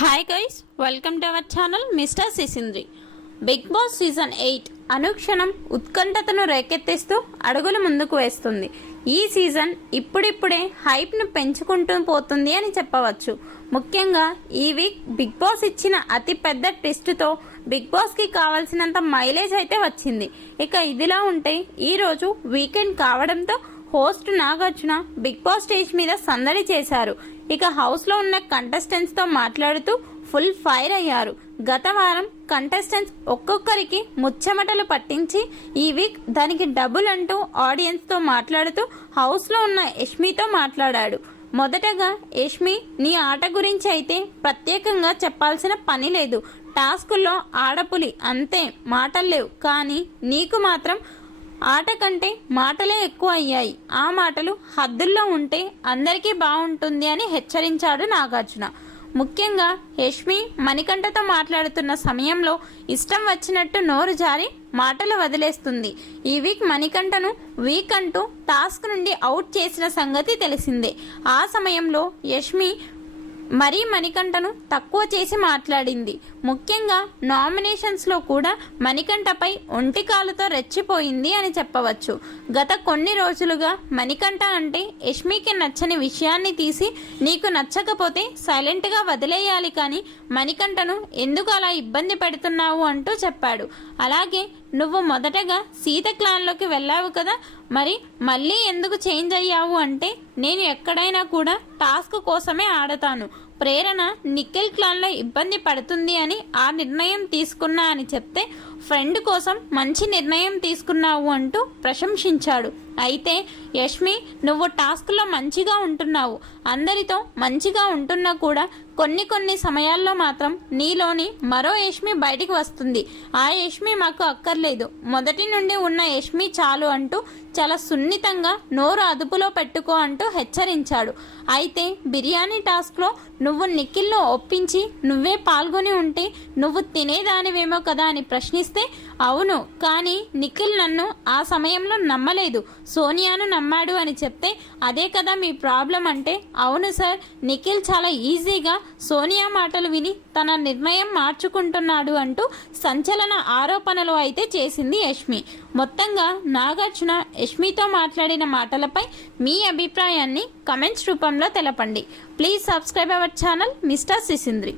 Hi guys, welcome to our channel mister Sisindri. Bigg Boss season 8 అనుక్షణం ఉత్కంఠతను రేకెత్తిస్తూ అడుగులు ముందుకు వేస్తుంది. ఈ సీజన్ ఇప్పుడిప్పుడే హైప్ను పెంచుకుంటూ పోతుంది అని చెప్పవచ్చు. ముఖ్యంగా ఈ వీక్ బిగ్ బాస్ ఇచ్చిన అతి పెద్ద ట్విస్ట్తో బిగ్ బాస్కి కావాల్సినంత మైలేజ్ అయితే వచ్చింది. ఇక ఇదిలా ఉంటే ఈరోజు వీకెండ్ కావడంతో host Nagarjuna Bigg Boss stage మీద సందడి చేశారు. ఇక హౌస్లో ఉన్న కంటెస్టెంట్స్తో మాట్లాడుతూ ఫుల్ ఫైర్ అయ్యారు. గత వారం కంటెస్టెంట్స్ ఒక్కొక్కరికి ముచ్చమటలు పట్టించి ఈ వీక్ దానికి డబుల్ అంటూ ఆడియన్స్తో మాట్లాడుతూ హౌస్లో ఉన్న యష్మితో మాట్లాడాడు. మొదటగా యష్మి, నీ ఆట గురించి అయితే ప్రత్యేకంగా చెప్పాల్సిన పని లేదు. టాస్కుల్లో ఆడపులి అంతే, మాటలు లేవు. కానీ నీకు మాత్రం ఆట కంటే మాటలే ఎక్కువ అయ్యాయి. ఆ మాటలు హద్దుల్లో ఉంటే అందరికీ బాగుంటుంది అని హెచ్చరించాడు నాగార్జున. ముఖ్యంగా యష్మి మణికంఠతో మాట్లాడుతున్న సమయంలో ఇష్టం వచ్చినట్టు నోరు జారి మాటలు వదిలేస్తుంది. ఈ వీక్ మణికంఠను వీక్ అంటూ టాస్క్ నుండి అవుట్ చేసిన సంగతి తెలిసిందే. ఆ సమయంలో యష్మి మరీ మణికంఠను తక్కువ చేసి మాట్లాడింది. ముఖ్యంగా నామినేషన్స్లో కూడా మణికంఠపై ఒంటికాలుతో రెచ్చిపోయింది అని చెప్పవచ్చు. గత కొన్ని రోజులుగా మణికంఠ అంటే యష్మికి నచ్చని విషయాన్ని తీసి నీకు నచ్చకపోతే సైలెంట్గా వదిలేయాలి, కానీ మణికంఠను ఎందుకు అలా ఇబ్బంది పెడుతున్నావు అంటూ చెప్పాడు. అలాగే నువ్వు మొదటగా సీత క్లాన్లోకి వెళ్ళావు కదా, మరి మళ్ళీ ఎందుకు చేంజ్ అయ్యావు అంటే నేను ఎక్కడైనా కూడా టాస్క్ కోసమే ఆడతాను. ప్రేరణ నిఖిల్ క్లాన్లో ఇబ్బంది పడుతుంది అని ఆ నిర్ణయం తీసుకున్నా అని చెప్తే ఫ్రెండ్ కోసం మంచి నిర్ణయం తీసుకున్నావు అంటూ ప్రశంసించాడు. అయితే యష్మి, నువ్వు టాస్క్లో మంచిగా ఉంటున్నావు, అందరితో మంచిగా ఉంటున్నా కూడా కొన్ని సమయాల్లో మాత్రం నీలోని మరో యష్మి బయటికి వస్తుంది. ఆ యష్మి మాకు అక్కర్లేదు, మొదటి నుండి ఉన్న యష్మి చాలు అంటూ చాలా సున్నితంగా నోరు అదుపులో పెట్టుకో అంటూ హెచ్చరించాడు. అయితే బిర్యానీ టాస్క్లో నువ్వు నిఖిల్ను ఒప్పించి నువ్వే పాల్గొని ఉంటే నువ్వు తినేదానివేమో కదా అని ప్రశ్నిస్తే అవును, కానీ నిఖిల్ నన్ను ఆ సమయంలో నమ్మలేదు, సోనియాను నమ్మాడు అని చెప్తే అదే కదా మీ ప్రాబ్లం అంటే అవును సార్, నిఖిల్ చాలా ఈజీగా సోనియా మాటలు విని తన నిర్ణయం మార్చుకుంటున్నాడు అంటూ సంచలన ఆరోపణలు అయితే చేసింది యష్మి. మొత్తంగా నాగార్జున యష్మితో మాట్లాడిన మాటలపై మీ అభిప్రాయాన్ని కమెంట్స్ రూపంలో తెలపండి. Please subscribe our channel mister సిసింద్రి.